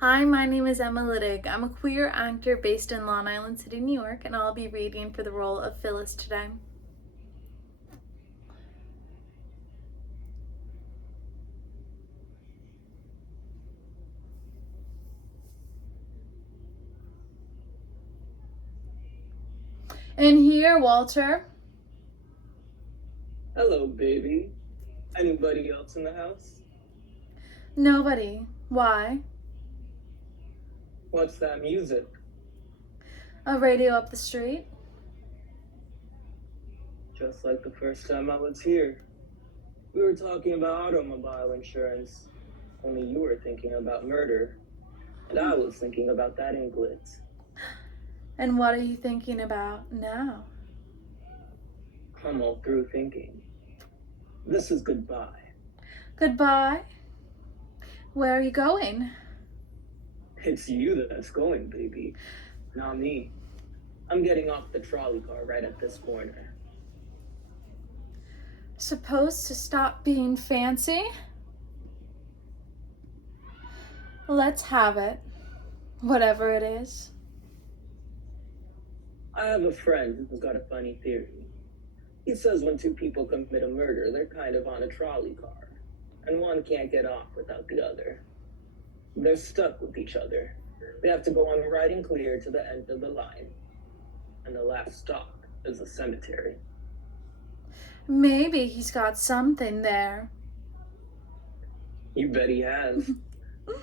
Hi, my name is Emma Littig. I'm a queer actor based in Long Island City, New York, and I'll be reading for the role of Phyllis today. In here, Walter. Hello, baby. Anybody else in the house? Nobody. Why? What's that music? A radio up the street. Just like the first time I was here. We were talking about automobile insurance. Only you were thinking about murder. And I was thinking about that inklet. And what are you thinking about now? I'm all through thinking. This is goodbye. Goodbye. Where are you going? It's you that's going, baby. Not me. I'm getting off the trolley car right at this corner. Supposed to stop being fancy? Let's have it. Whatever it is. I have a friend who's got a funny theory. He says when two people commit a murder, they're kind of on a trolley car, and one can't get off without the other. They're stuck with each other. They have to go on right and clear to the end of the line. And the last stop is a cemetery. Maybe he's got something there. You bet he has.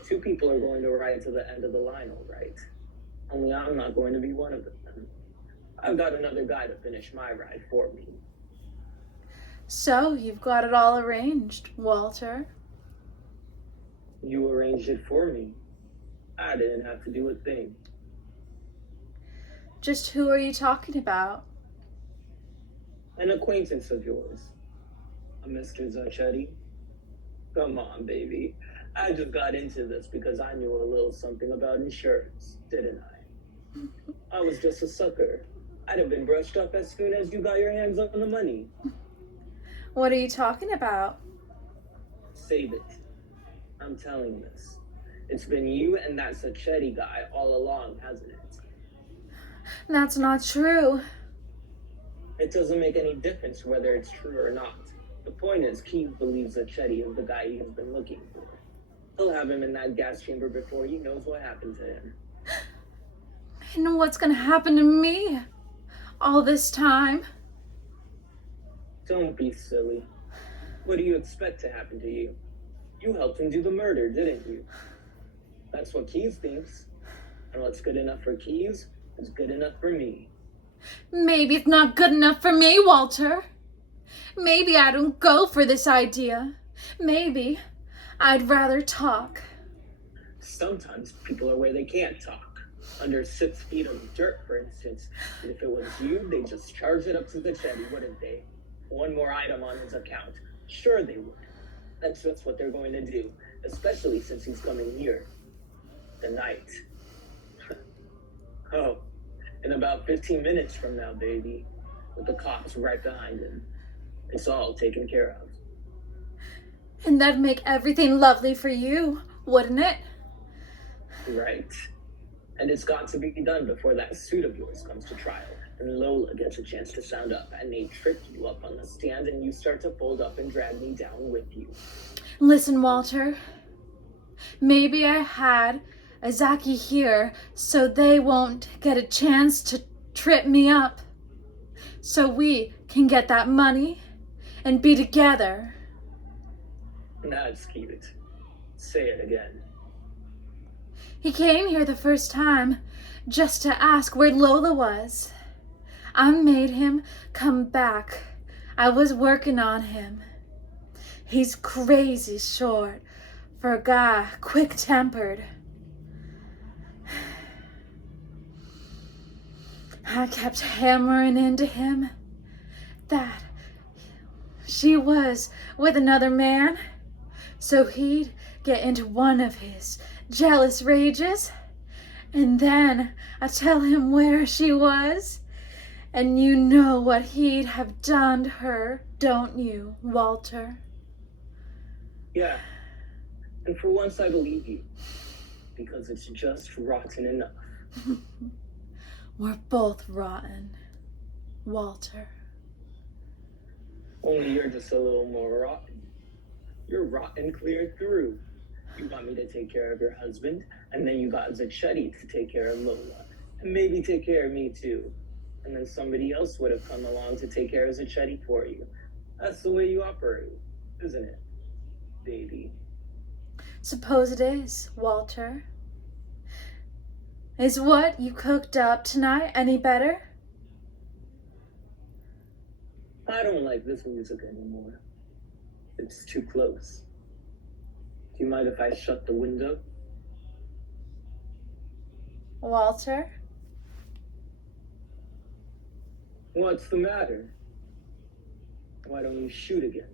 Two people are going to ride to the end of the line, all right. Only I'm not going to be one of them. I've got another guy to finish my ride for me. So you've got it all arranged, Walter. You arranged it for me. I didn't have to do a thing. Just who are you talking about? An acquaintance of yours, a Mr. Zacchetti. Come on, baby. I just got into this because I knew a little something about insurance, didn't I? I was just a sucker. I'd have been brushed up as soon as you got your hands on the money. What are you talking about? Save it. I'm telling this. It's been you and that Zacchetti guy all along, hasn't it? That's not true. It doesn't make any difference whether it's true or not. The point is, Keith believes Zacchetti is the guy he has been looking for. He'll have him in that gas chamber before he knows what happened to him. And what's gonna happen to me all this time? Don't be silly. What do you expect to happen to you? You helped him do the murder, didn't you? That's what Keys thinks. And what's good enough for Keys is good enough for me. Maybe it's not good enough for me, Walter. Maybe I don't go for this idea. Maybe I'd rather talk. Sometimes people are where they can't talk. Under 6 feet of dirt, for instance. And if it was you, they'd just charge it up to the Chetty, wouldn't they? One more item on his account. Sure they would. That's just what they're going to do, especially since he's coming here. Tonight. Oh, in about 15 minutes from now, baby. With the cops right behind him. It's all taken care of. And that'd make everything lovely for you, wouldn't it? Right. And it's got to be done before that suit of yours comes to trial. And Lola gets a chance to sound up, and they trip you up on the stand, and you start to fold up and drag me down with you. Listen, Walter. Maybe I had a Zaki here so they won't get a chance to trip me up. So we can get that money and be together. That's cute. Say it again. He came here the first time just to ask where Lola was. I made him come back. I was working on him. He's crazy short for a guy quick-tempered. I kept hammering into him that she was with another man, so he'd get into one of his jealous rages, and then I tell him where she was, and you know what he'd have done to her, don't you, Walter? Yeah. And for once I believe you. because it's just rotten enough. We're both rotten, Walter. Only you're just a little more rotten. You're rotten clear through. You want me to take care of your husband, and then you got Zacchetti to take care of Lola, and maybe take care of me too. And then somebody else would have come along to take care of Zacchetti for you. That's the way you operate, isn't it, baby? Suppose it is, Walter. Is what you cooked up tonight any better? I don't like this music anymore. It's too close. Do you mind if I shut the window? Walter? What's the matter? Why don't you shoot again?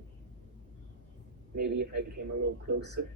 Maybe if I came a little closer?